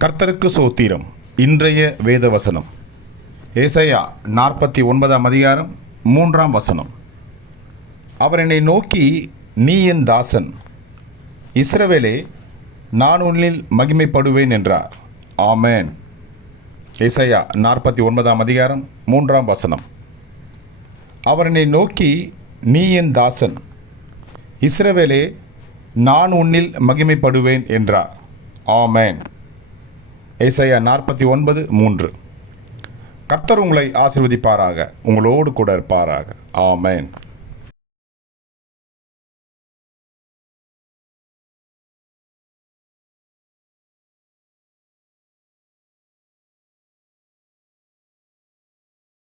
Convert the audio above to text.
கர்த்தருக்கு சோத்திரம். இன்றைய வேத வசனம் ஏசையா நாற்பத்தி ஒன்பதாம் அதிகாரம் மூன்றாம் வசனம். அவர் என்னை நோக்கி நீ என் தாசன். இஸ்ரவேலே நான் உன்னில் மகிமைப்படுவேன் என்றார். ஆமேன். ஏசையா நாற்பத்தி ஒன்பதாம் அதிகாரம் மூன்றாம் வசனம். அவர் என்னை நோக்கி நீ என் தாசன். இஸ்ரவேலே நான் உன்னில் மகிமைப்படுவேன் என்றார். ஆமேன். இசையா நாற்பத்தி ஒன்பது மூன்று. கர்த்தர் உங்களை ஆசிர்வதிப்பாராக. உங்களோடு கூட இருப்பாராக. ஆமேன்.